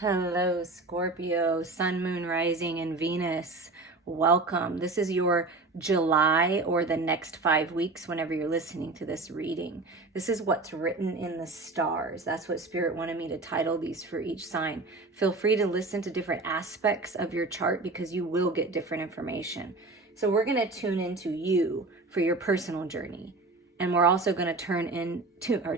Hello, Scorpio, Sun, Moon, Rising, and Venus. Welcome. This is your July or the next 5 weeks whenever you're listening to this reading. This is what's written in the stars. That's what Spirit wanted me to title these for each sign. Feel free to listen to different aspects of your chart because you will get different information. So we're going to tune into you for your personal journey. And we're also going to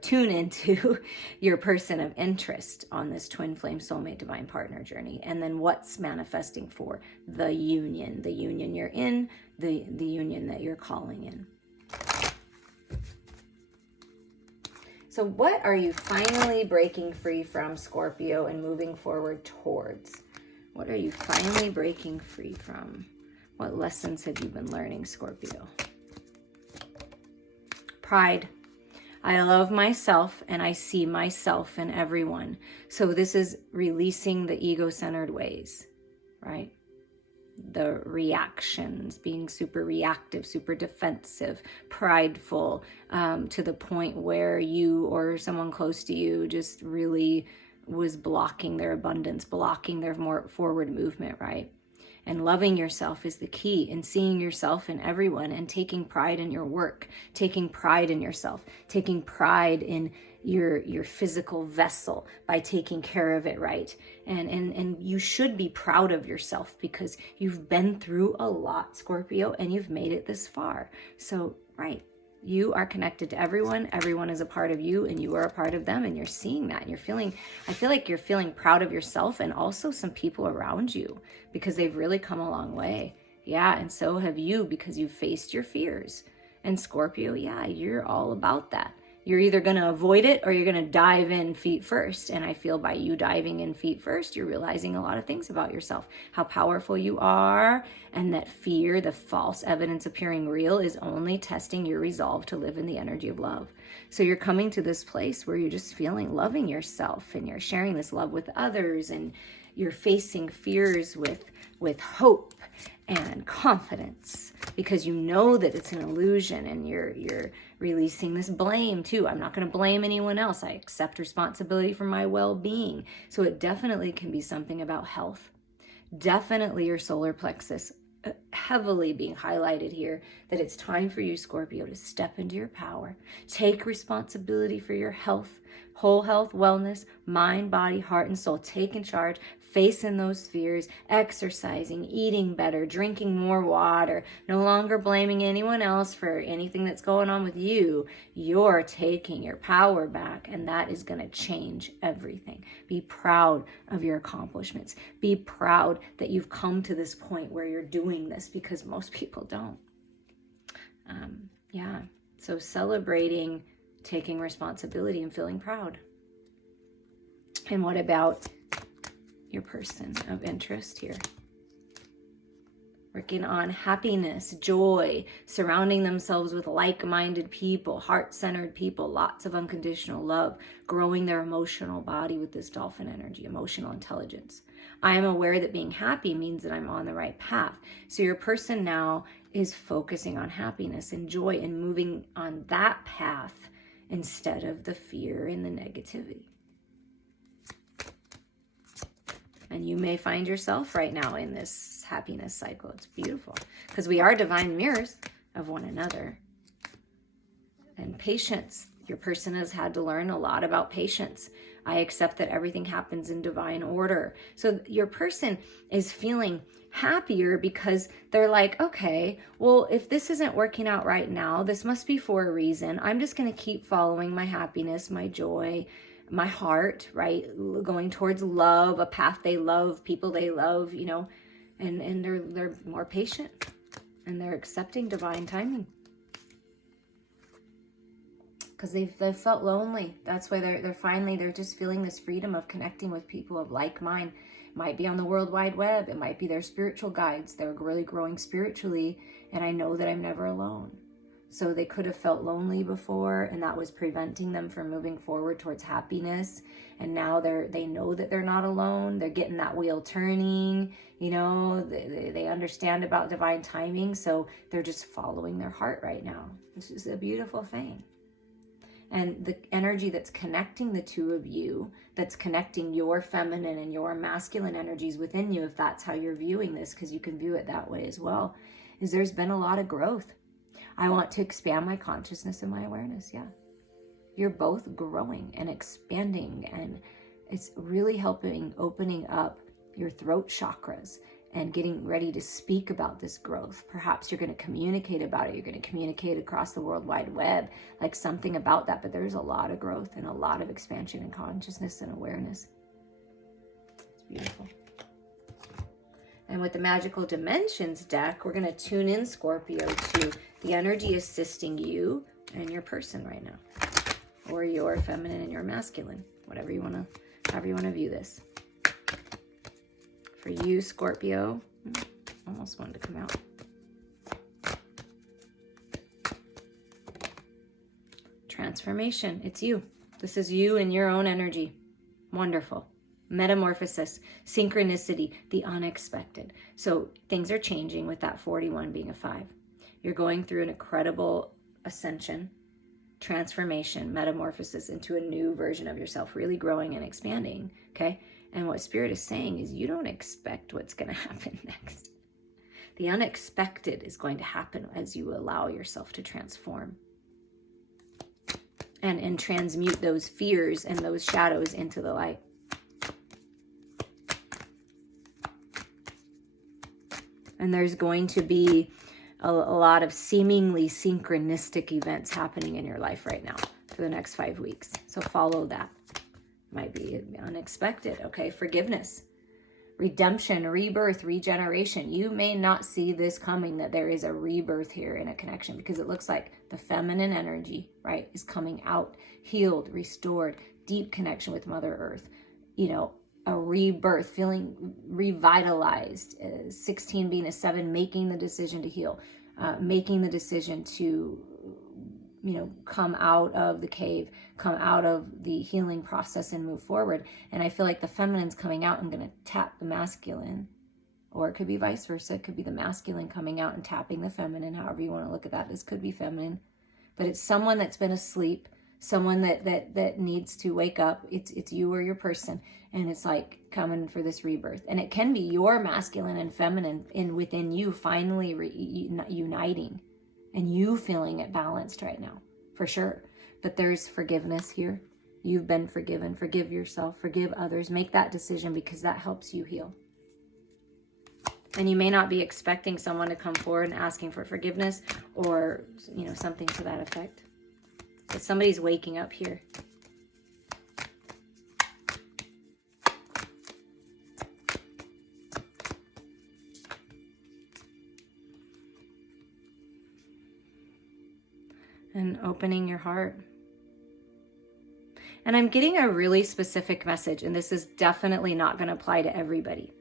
tune into your person of interest on this twin flame soulmate divine partner journey. And then what's manifesting for the union you're in, the union that you're calling in. So what are you finally breaking free from, Scorpio, and moving forward towards? What are you finally breaking free from? What lessons have you been learning, Scorpio? Pride. I love myself and I see myself in everyone. So this is releasing the ego-centered ways, right? The reactions, being super reactive, super defensive, prideful, to the point where you or someone close to you just really was blocking their abundance, blocking their more forward movement, right? And loving yourself is the key, and seeing yourself in everyone and taking pride in your work, taking pride in yourself, taking pride in your physical vessel by taking care of it right. And you should be proud of yourself because you've been through a lot, Scorpio, and you've made it this far. So, right. You are connected to everyone. Everyone is a part of you and you are a part of them, and you're seeing that and you're feeling, I feel like you're feeling proud of yourself and also some people around you because they've really come a long way. Yeah, and so have you because you've faced your fears. And Scorpio, yeah, you're all about that. You're either going to avoid it or you're going to dive in feet first. And I feel by you diving in feet first, you're realizing a lot of things about yourself, how powerful you are, and that fear, the false evidence appearing real, is only testing your resolve to live in the energy of love. So you're coming to this place where you're just loving yourself, and you're sharing this love with others, and you're facing fears with hope and confidence because you know that it's an illusion, and you're releasing this blame too. I'm not going to blame anyone else. I accept responsibility for my well-being. So it definitely can be something about health. Definitely your solar plexus heavily being highlighted here, that it's time for you, Scorpio, to step into your power, take responsibility for your health, whole health, wellness, mind, body, heart, and soul. Taking charge, facing those fears, exercising, eating better, drinking more water, no longer blaming anyone else for anything that's going on with you. You're taking your power back, and that is going to change everything. Be proud of your accomplishments. Be proud that you've come to this point where you're doing this, because most people don't. Yeah, so celebrating, taking responsibility, and feeling proud. And what about your person of interest here? Working on happiness, joy, surrounding themselves with like-minded people, heart-centered people, lots of unconditional love, growing their emotional body with this dolphin energy, emotional intelligence. I am aware that being happy means that I'm on the right path. So your person now is focusing on happiness and joy and moving on that path instead of the fear and the negativity. And you may find yourself right now in this happiness cycle. It's beautiful because we are divine mirrors of one another. And patience. Your person has had to learn a lot about patience. I accept that everything happens in divine order. So your person is feeling happier because they're like, okay, well, if this isn't working out right now, this must be for a reason. I'm just going to keep following my happiness, my joy, my heart, right? Going towards love, a path they love, people they love, you know, and they're more patient, and they're accepting divine timing because they've felt lonely. That's why they're just feeling this freedom of connecting with people of like mind. It might be on the World Wide Web. It might be their spiritual guides. They're really growing spiritually, and I know that I'm never alone. So they could have felt lonely before, and that was preventing them from moving forward towards happiness. And now they know that they're not alone. They're getting that wheel turning, you know, they understand about divine timing. So they're just following their heart right now. This is a beautiful thing. And the energy that's connecting the two of you, that's connecting your feminine and your masculine energies within you, if that's how you're viewing this, because you can view it that way as well, is there's been a lot of growth. I want to expand my consciousness and my awareness. Yeah. You're both growing and expanding, and it's really helping opening up your throat chakras and getting ready to speak about this growth. Perhaps you're going to communicate about it. You're going to communicate across the World Wide Web, like something about that. But there's a lot of growth and a lot of expansion in consciousness and awareness. It's beautiful. And with the Magical Dimensions deck, we're going to tune in, Scorpio, to the energy assisting you and your person right now, or your feminine and your masculine, whatever you want to, however you want to view this. For you, Scorpio, almost wanted to come out. Transformation, it's you. This is you in your own energy. Wonderful. Metamorphosis, synchronicity, the unexpected. So things are changing with that 41 being a 5. You're going through an incredible ascension, transformation, metamorphosis into a new version of yourself, really growing and expanding, okay? And what Spirit is saying is you don't expect what's going to happen next. The unexpected is going to happen as you allow yourself to transform and transmute those fears and those shadows into the light. And there's going to be a lot of seemingly synchronistic events happening in your life right now for the next 5 weeks. So follow that. Might be unexpected. Okay, forgiveness, redemption, rebirth, regeneration. You may not see this coming, that there is a rebirth here in a connection, because it looks like the feminine energy, right, is coming out, healed, restored, deep connection with Mother Earth. You know, a rebirth, feeling revitalized. 16 being a 7, making the decision to heal, making the decision to, you know, come out of the cave, come out of the healing process and move forward. And I feel like the feminine's coming out and going to tap the masculine, or it could be vice versa. It could be the masculine coming out and tapping the feminine, however you want to look at that. This could be feminine, but it's someone that's been asleep, someone that needs to wake up. It's you or your person. And it's like coming for this rebirth. And it can be your masculine and feminine within you finally uniting, and you feeling it balanced right now, for sure. But there's forgiveness here. You've been forgiven. Forgive yourself. Forgive others. Make that decision, because that helps you heal. And you may not be expecting someone to come forward and asking for forgiveness, or, you know, something to that effect. But somebody's waking up here. And opening your heart. And I'm getting a really specific message, and this is definitely not going to apply to everybody.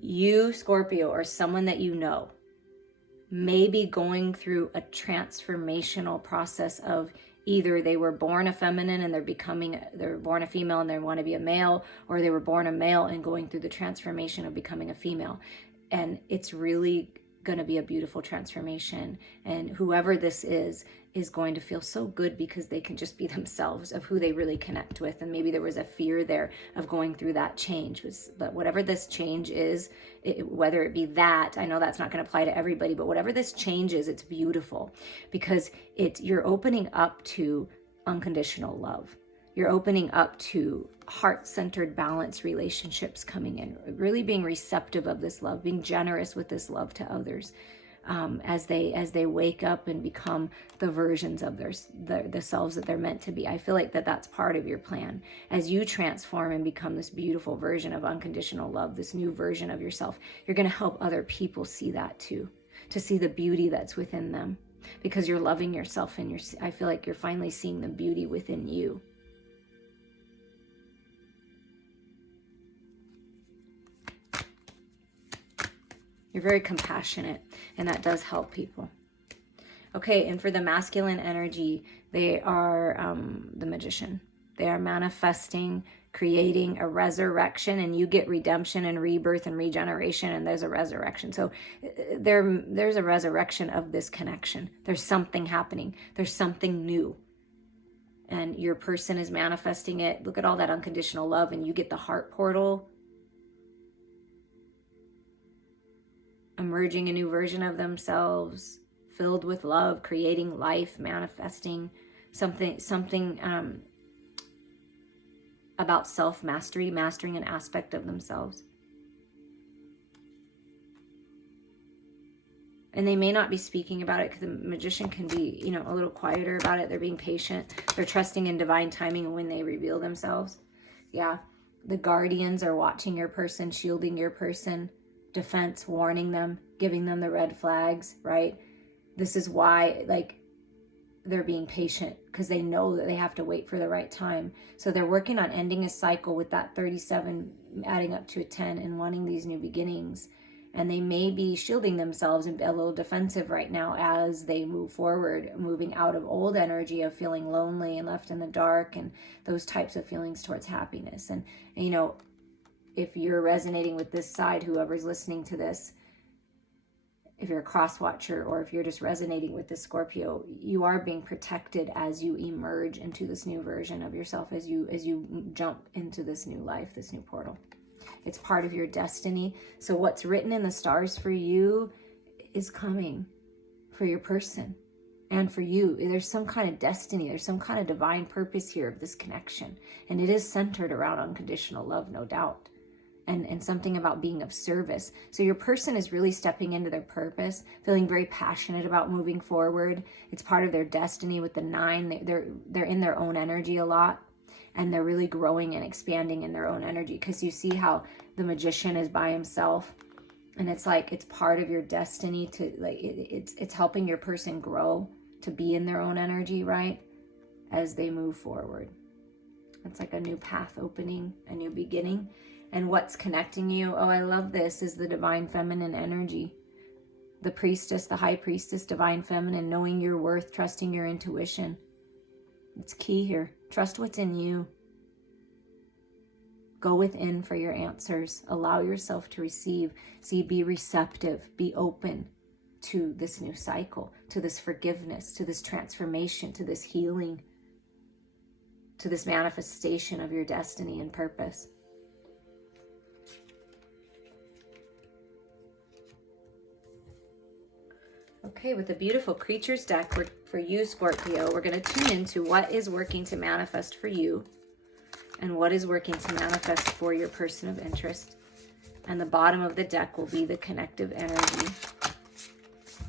You, Scorpio, or someone that you know, may be going through a transformational process of either they were born a feminine and they're born a female and they want to be a male, or they were born a male and going through the transformation of becoming a female. And it's really going to be a beautiful transformation, and whoever this is going to feel so good, because they can just be themselves, of who they really connect with. And maybe there was a fear there of going through that change, but whatever this change is, whether it be that, I know that's not going to apply to everybody, but whatever this change is, it's beautiful, because you're opening up to unconditional love. You're opening up to heart-centered, balanced relationships coming in, really being receptive of this love, being generous with this love to others, as they wake up and become the versions of the selves that they're meant to be. I feel like that's part of your plan. As you transform and become this beautiful version of unconditional love, this new version of yourself, you're going to help other people see that too, to see the beauty that's within them, because you're loving yourself, and I feel like you're finally seeing the beauty within you. You're very compassionate, and that does help people. Okay, and for the masculine energy, they are the magician. They are manifesting, creating a resurrection, and you get redemption and rebirth and regeneration, and there's a resurrection. So there's a resurrection of this connection. There's something happening. There's something new. and your person is manifesting it. Look at all that unconditional love, and you get the heart portal, emerging a new version of themselves, filled with love, creating life, manifesting something about self-mastery, mastering an aspect of themselves. And they may not be speaking about it, because the magician can be, a little quieter about it. They're being patient. They're trusting in divine timing when they reveal themselves. Yeah. The guardians are watching your person, shielding your person, defense, warning them, giving them the red flags, right? This is why, they're being patient, because they know that they have to wait for the right time. So they're working on ending a cycle with that 37 adding up to a 10 and wanting these new beginnings. And they may be shielding themselves and be a little defensive right now as they move forward, moving out of old energy of feeling lonely and left in the dark and those types of feelings towards happiness. And if you're resonating with this side, whoever's listening to this, if you're a cross watcher, or if you're just resonating with the Scorpio, you are being protected as you emerge into this new version of yourself, as you jump into this new life, this new portal. It's part of your destiny. So what's written in the stars for you is coming for your person and for you. There's some kind of destiny. There's some kind of divine purpose here of this connection. And it is centered around unconditional love, no doubt. And something about being of service. So your person is really stepping into their purpose, feeling very passionate about moving forward. It's part of their destiny with the 9. They're in their own energy a lot, and they're really growing and expanding in their own energy, because you see how the magician is by himself, and it's part of your destiny to it's helping your person grow to be in their own energy, right, as they move forward. It's like a new path opening, a new beginning. And what's connecting you, oh, I love this, is the divine feminine energy. The priestess, the high priestess, divine feminine, knowing your worth, trusting your intuition. It's key here. Trust what's in you. Go within for your answers. Allow yourself to receive. See, be receptive, be open to this new cycle, to this forgiveness, to this transformation, to this healing, to this manifestation of your destiny and purpose. Okay, with the beautiful creatures deck for you, Scorpio, we're going to tune into what is working to manifest for you and what is working to manifest for your person of interest. And the bottom of the deck will be the connective energy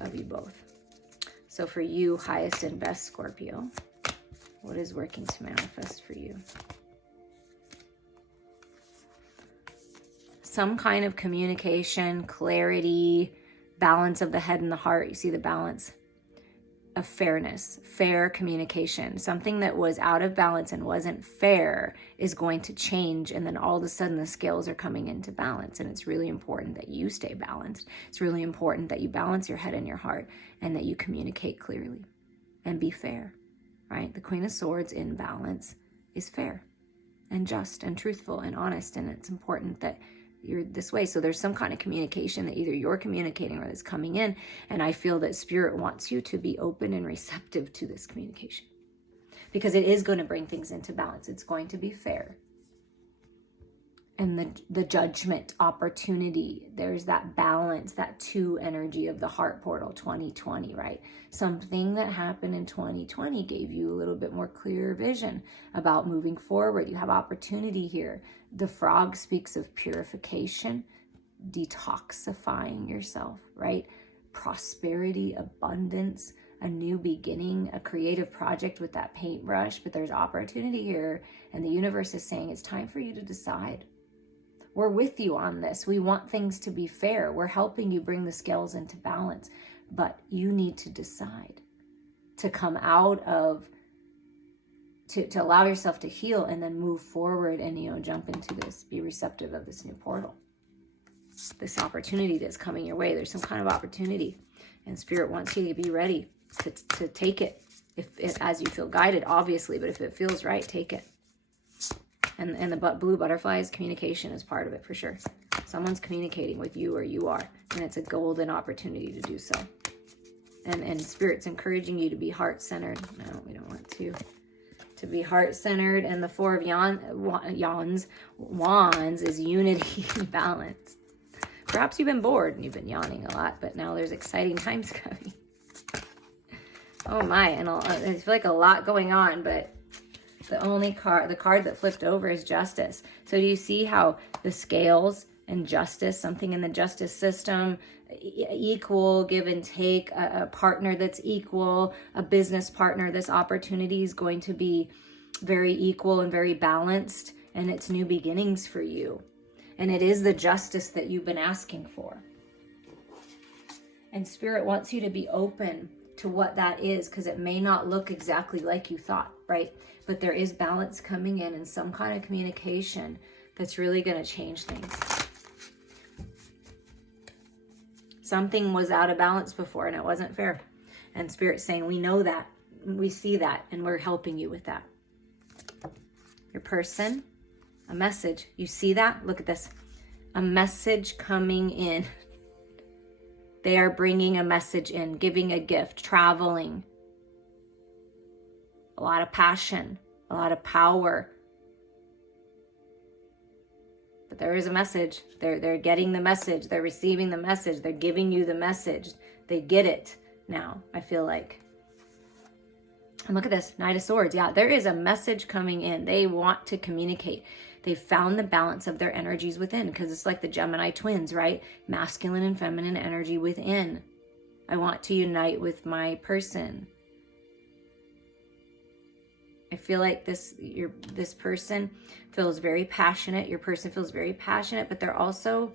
of you both. So for you, highest and best Scorpio, what is working to manifest for you? Some kind of communication, clarity, balance of the head and the heart. You see the balance of fairness, fair communication. Something that was out of balance and wasn't fair is going to change, and then all of a sudden the scales are coming into balance. And it's really important that you stay balanced. It's really important that you balance your head and your heart, and that you communicate clearly and be fair, right? The Queen of Swords in balance is fair and just and truthful and honest, and it's important that you're this way. So there's some kind of communication that either you're communicating or that's coming in, and I feel that Spirit wants you to be open and receptive to this communication, because it is going to bring things into balance. It's going to be fair. And the judgment opportunity, there's that balance, that 2 energy of the heart portal 2020, right? Something that happened in 2020 gave you a little bit more clear vision about moving forward. You have opportunity here. The frog speaks of purification, detoxifying yourself, right? Prosperity, abundance, a new beginning, a creative project with that paintbrush. But there's opportunity here, and the universe is saying it's time for you to decide. We're with you on this. We want things to be fair. We're helping you bring the scales into balance, but you need to decide to come out of, to allow yourself to heal and then move forward and, jump into this, be receptive of this new portal, this opportunity that's coming your way. There's some kind of opportunity, and Spirit wants you to be ready to take it as you feel guided, obviously, but if it feels right, take it. And the blue butterflies, communication is part of it for sure. Someone's communicating with you, or you are, and it's a golden opportunity to do so. And Spirit's encouraging you to be heart-centered. No, we don't want to. to be heart-centered. And the Four of Wands is unity and balance. Perhaps you've been bored and you've been yawning a lot, but now there's exciting times coming. Oh my, and I feel like a lot going on, but the card that flipped over is Justice. So do you see how the scales and justice, something in the justice system, equal, give and take, a partner that's equal, a business partner, this opportunity is going to be very equal and very balanced, and it's new beginnings for you. And it is the justice that you've been asking for. And Spirit wants you to be open to what that is, because it may not look exactly like you thought, right? But there is balance coming in and some kind of communication that's really going to change things. Something was out of balance before and it wasn't fair. And Spirit's saying, we know that, we see that, and we're helping you with that. Your person, a message. You see that? Look at this. A message coming in. They are bringing a message in, giving a gift, traveling. A lot of passion, a lot of power. But there is a message. They're getting the message. They're receiving the message. They're giving you the message. They get it now, I feel like. And look at this, Knight of Swords. Yeah, there is a message coming in. They want to communicate. They found the balance of their energies within, because it's like the Gemini twins, right? Masculine and feminine energy within. I want to unite with my person. I feel like this person feels very passionate. Your person feels very passionate, but they're also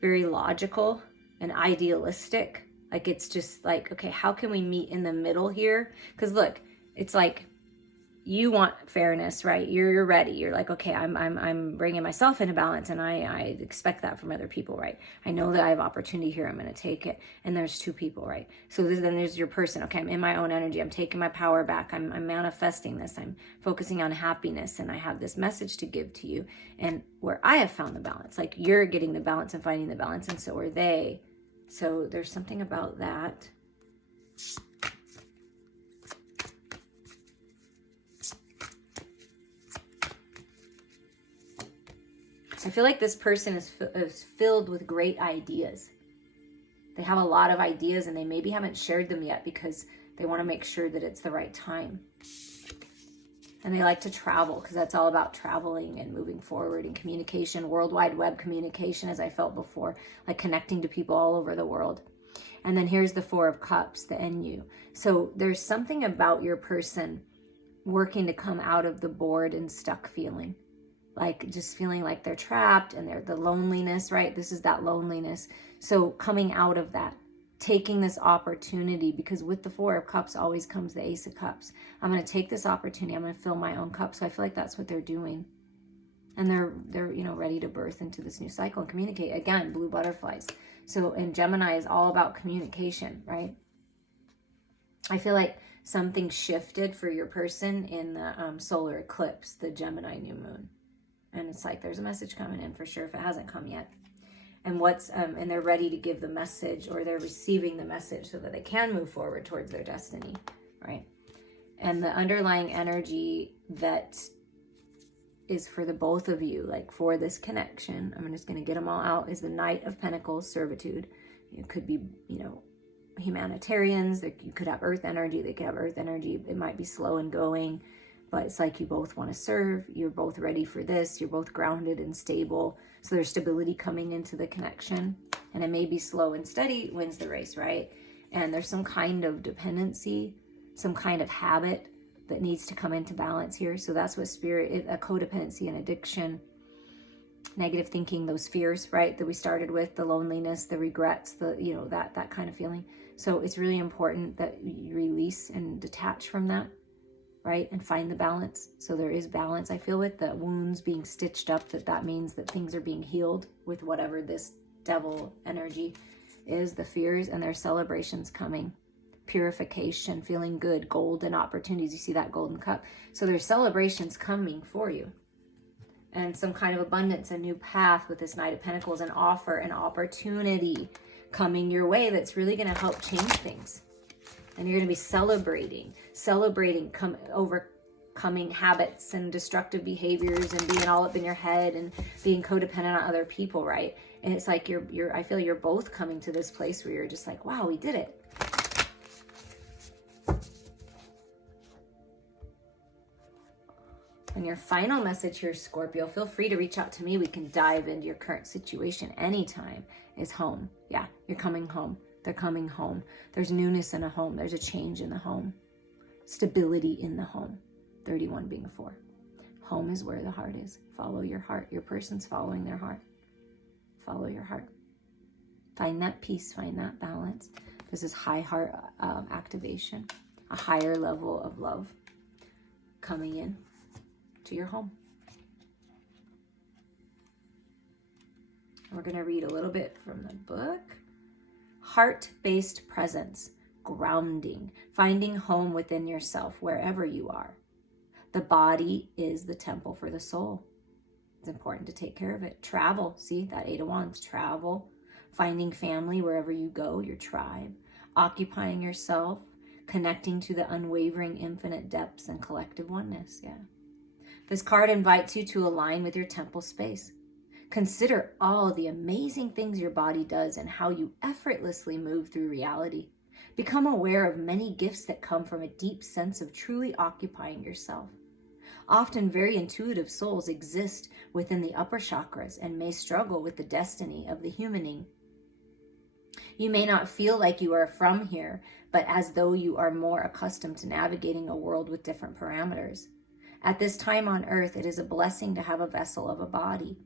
very logical and idealistic. Like, it's just like, okay, how can we meet in the middle here? Because look, it's like you want fairness, right? You're ready. You're like, okay, I'm bringing myself into balance, and I expect that from other people, right? I know that I have opportunity here. I'm going to take it. And there's two people, right? So then there's your person. Okay, I'm in my own energy. I'm taking my power back. I'm manifesting this. I'm focusing on happiness, and I have this message to give to you. And where I have found the balance, like you're getting the balance and finding the balance, and so are they. So there's something about that. I feel like this person is filled with great ideas. They have a lot of ideas, and they maybe haven't shared them yet because they want to make sure that it's the right time. And they like to travel, because that's all about traveling and moving forward and communication, World Wide Web communication, as I felt before, like connecting to people all over the world. And then here's the Four of Cups, the NU. So there's something about your person working to come out of the bored and stuck feeling. Like just feeling like they're trapped, and they're the loneliness, right? This is that loneliness. So coming out of that, taking this opportunity, because with the Four of Cups always comes the Ace of Cups. I'm going to take this opportunity. I'm going to fill my own cup. So I feel like that's what they're doing. And they're ready to birth into this new cycle and communicate. Again, blue butterflies. So, and Gemini is all about communication, right? I feel like something shifted for your person in the solar eclipse, the Gemini new moon. And it's like, there's a message coming in for sure if it hasn't come yet. And and they're ready to give the message, or they're receiving the message so that they can move forward towards their destiny, right? And the underlying energy that is for the both of you, like for this connection, I'm just going to get them all out, is the Knight of Pentacles, servitude. It could be, humanitarians. You could have earth energy. They could have earth energy. It might be slow and going, but it's like you both want to serve. You're both ready for this. You're both grounded and stable. So there's stability coming into the connection. And it may be slow and steady wins the race, right? And there's some kind of dependency, some kind of habit that needs to come into balance here. So that's what spirit, a codependency and addiction, negative thinking, those fears, right? That we started with, the loneliness, the regrets, that kind of feeling. So it's really important that you release and detach from that, right? And find the balance. So there is balance. I feel with the wounds being stitched up, that means that things are being healed with whatever this devil energy is, the fears, and there's celebrations coming. Purification, feeling good, golden opportunities. You see that golden cup. So there's celebrations coming for you. And some kind of abundance, a new path with this Knight of Pentacles, an offer, an opportunity coming your way that's really going to help change things. And you're going to be celebrating overcoming habits and destructive behaviors and being all up in your head and being codependent on other people, right? And it's like I feel you're both coming to this place where you're just like, wow, we did it. And your final message here, Scorpio, feel free to reach out to me. We can dive into your current situation anytime, is home. Yeah, you're coming home. They're coming home. There's newness in a home. There's a change in the home. Stability in the home. 31 being a 4. Home is where the heart is. Follow your heart. Your person's following their heart. Follow your heart. Find that peace. Find that balance. This is high heart activation. A higher level of love coming in to your home. We're going to read a little bit from the book. Heart-based presence, grounding, finding home within yourself wherever you are. The body is the temple for the soul. It's important to take care of it. Travel, see that 8 of Wands, travel, finding family wherever you go, your tribe, occupying yourself, connecting to the unwavering infinite depths and collective oneness. Yeah. This card invites you to align with your temple space. Consider all the amazing things your body does and how you effortlessly move through reality. Become aware of many gifts that come from a deep sense of truly occupying yourself. Often very intuitive souls exist within the upper chakras and may struggle with the destiny of the humaning. You may not feel like you are from here, but as though you are more accustomed to navigating a world with different parameters. At this time on earth, it is a blessing to have a vessel of a body.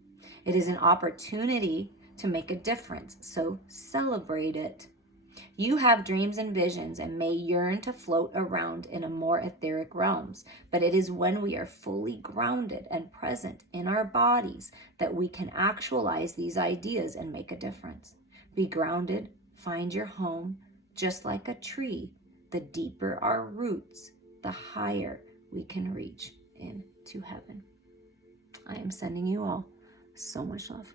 It is an opportunity to make a difference, so celebrate it. You have dreams and visions and may yearn to float around in a more etheric realms, but it is when we are fully grounded and present in our bodies that we can actualize these ideas and make a difference. Be grounded, find your home, just like a tree. The deeper our roots, the higher we can reach into heaven. I am sending you all so much love.